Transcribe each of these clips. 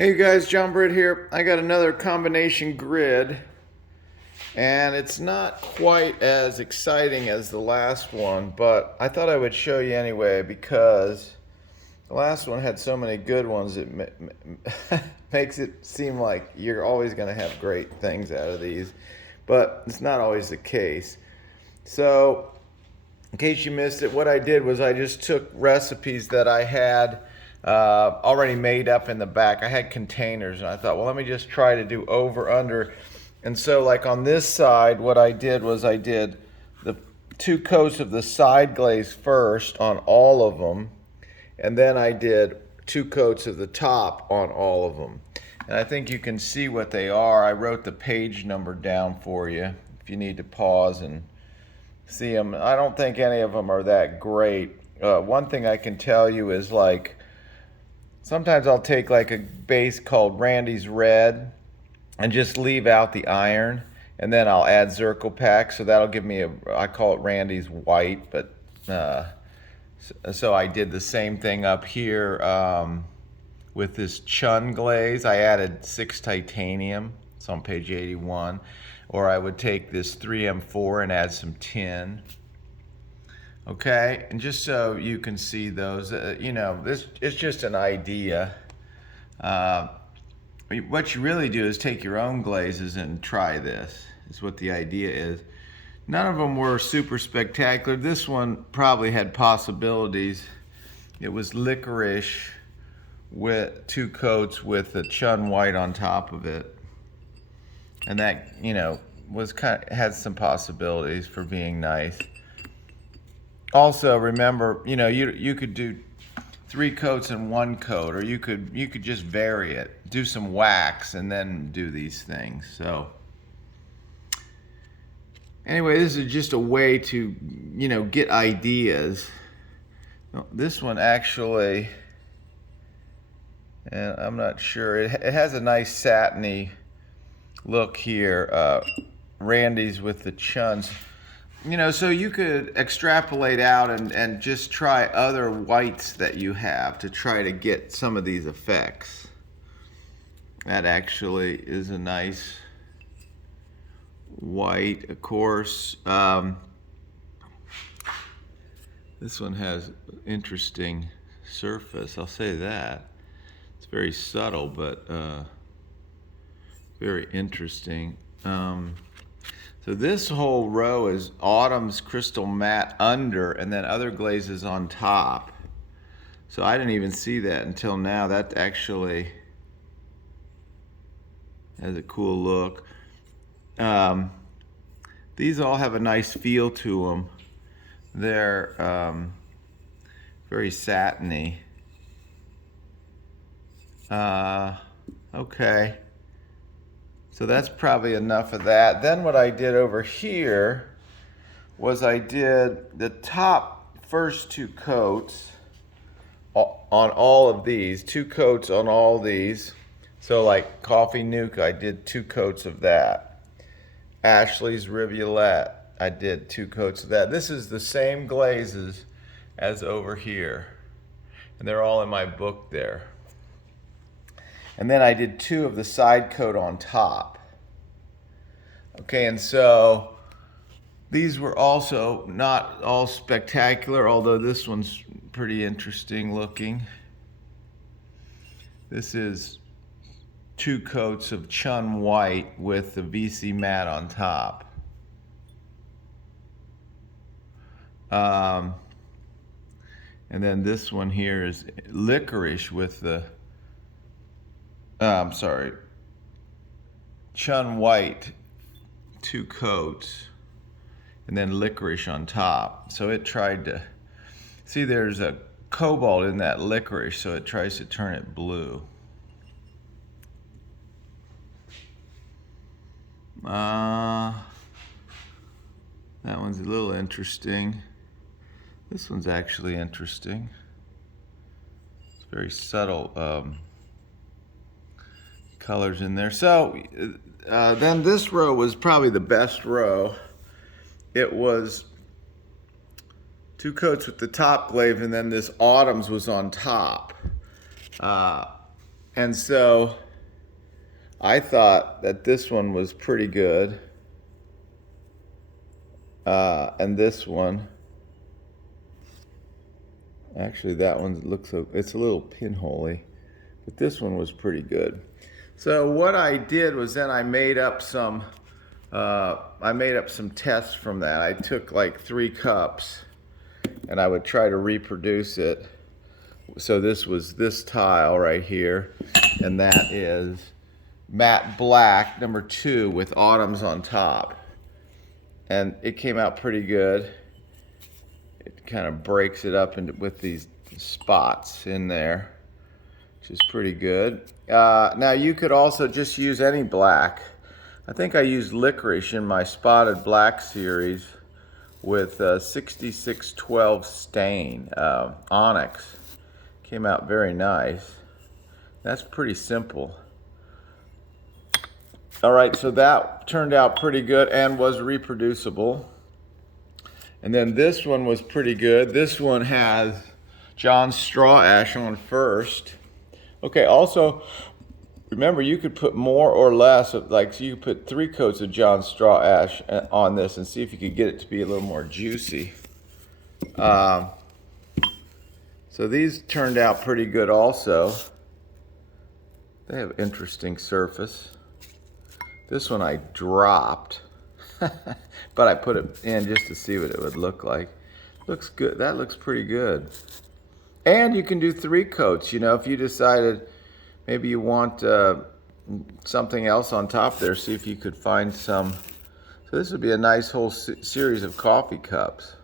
Hey guys, John Britt here. I got another combination grid, and it's not quite as exciting as the last one, but I thought I would show you anyway because the last one had so many good ones. It makes it seem like you're always going to have great things out of these, but it's not always the case. So, in case you missed it, what I did was I just took recipes that I had already made up in the back. I had containers, and I thought, well, let me just try to do over under. And so, like on this side, what I did was I did the 2 coats of the side glaze first on all of them, and then I did 2 coats of the top on all of them. And I think you can see what they are. I wrote the page number down for you if you need to pause and see them. I don't think any of them are that great. One thing I can tell you is, like, sometimes I'll take like a base called Randy's Red and just leave out the iron, and then I'll add Zircle Pack, so that'll give me I call it Randy's White, but so I did the same thing up here with this Chun glaze. I added 6 titanium. It's on page 81. Or I would take this 3M4 and add some tin. Okay, and just so you can see those, this it's just an idea. What you really do is take your own glazes and try this, is what the idea is. None of them were super spectacular. This one probably had possibilities. It was licorice with 2 coats with a Chun white on top of it. And that, was had some possibilities for being nice. Also, remember, you could do 3 coats and 1 coat, or you could just vary it, do some wax, and then do these things. So anyway, this is just a way to, get ideas. This one actually, and I'm not sure, it has a nice satiny look here. Randy's with the Chuns. So you could extrapolate out and just try other whites that you have to try to get some of these effects. That actually is a nice white, of course. This one has interesting surface, I'll say that. It's very subtle, but very interesting. So this whole row is Autumn's Crystal Matte under, and then other glazes on top. So I didn't even see that until now. That actually has a cool look. These all have a nice feel to them. They're very satiny. Okay. So that's probably enough of that. Then what I did over here was I did the top first 2 coats on all of these, 2 coats on all these. So like Coffee Nuke, I did 2 coats of that. Ashley's Rivulet, I did 2 coats of that. This is the same glazes as over here, and they're all in my book there. And then I did 2 of the side coat on top. Okay, and so these were also not all spectacular, although this one's pretty interesting looking. This is 2 coats of Chun white with the VC matte on top. And then this one here is licorice with the Chun white 2 coats, and then licorice on top. So it tried to, see, there's a cobalt in that licorice, so it tries to turn it blue. That one's a little interesting. This one's actually interesting. It's very subtle colors in there. So then this row was probably the best row. It was 2 coats with the top glaze, and then this Autumn's was on top. And so I thought that this one was pretty good. And this one, actually that one looks, it's a little pinholey, but this one was pretty good. So what I did was then I made up some tests from that. I took like 3 cups and I would try to reproduce it. So this was this tile right here, and that is matte black number 2 with autumns on top. And it came out pretty good. It kind of breaks it up with these spots in there, which is pretty good. Now you could also just use any black. I think I used licorice in my spotted black series with 6612 stain, onyx. Came out very nice. That's pretty simple. All right, so that turned out pretty good and was reproducible. And then this one was pretty good. This one has John Straw Ash on first. Okay, also, remember you could put more or less, like so you could put 3 coats of John Straw Ash on this and see if you could get it to be a little more juicy. So these turned out pretty good also. They have interesting surface. This one I dropped, but I put it in just to see what it would look like. Looks good. That looks pretty good. And you can do 3 coats, you know, if you decided maybe you want something else on top there, see if you could find some. So this would be a nice whole series of coffee cups.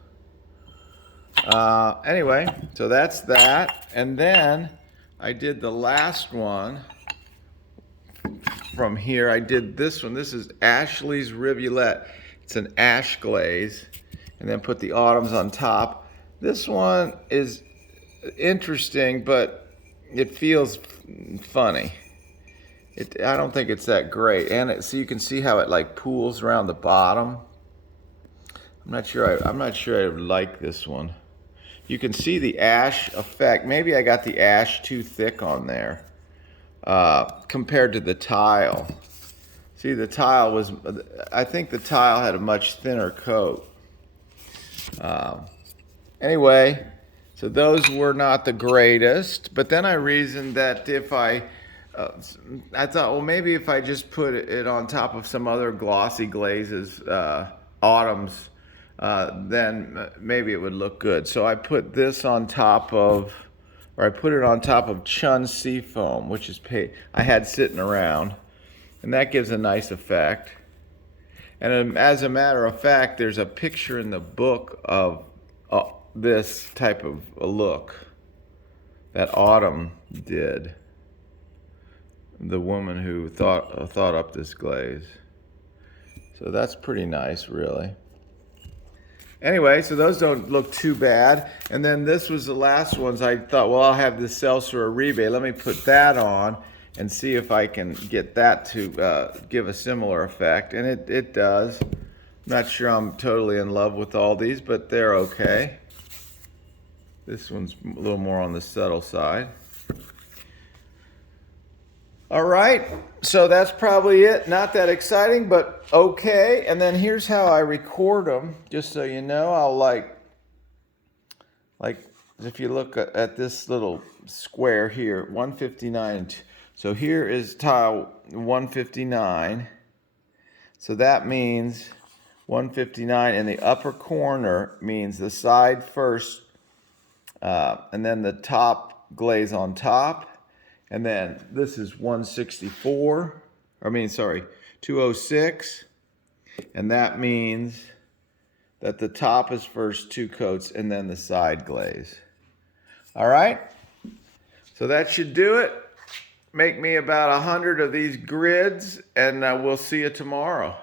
Anyway, so that's that. And then I did the last one from here. I did this one. This is Ashley's Rivulet. It's an ash glaze. And then put the autumns on top. This one is interesting, but it feels funny. I don't think it's that great. And so you can see how it like pools around the bottom. I'm not sure I would like this one. You can see the ash effect. Maybe I got the ash too thick on there compared to the tile. See, the tile was, I think the tile had a much thinner coat. Anyway, so those were not the greatest, but then I reasoned that if I thought, well, maybe if I just put it on top of some other glossy glazes, autumns, then maybe it would look good. So I put this on top of, or I put it on top of Chun Seafoam, which is I had sitting around, and that gives a nice effect. And as a matter of fact, there's a picture in the book of this type of a look that Autumn did, the woman who thought up this glaze. So that's pretty nice, really. Anyway, so those don't look too bad. And then this was the last ones. I thought, well, I'll have this sell for a rebate. Let me put that on and see if I can get that to give a similar effect. And it does. I'm not sure I'm totally in love with all these, but they're okay. This one's a little more on the subtle side. All right, so that's probably it. Not that exciting, but okay. And then here's how I record them, just so you know. I'll like if you look at this little square here, 159. So here is tile 159. So that means 159 in the upper corner means the side first, and then the top glaze on top. And then this is 164, 206. And that means that the top is first 2 coats and then the side glaze. All right, so that should do it. Make me about 100 of these grids, and we'll see you tomorrow.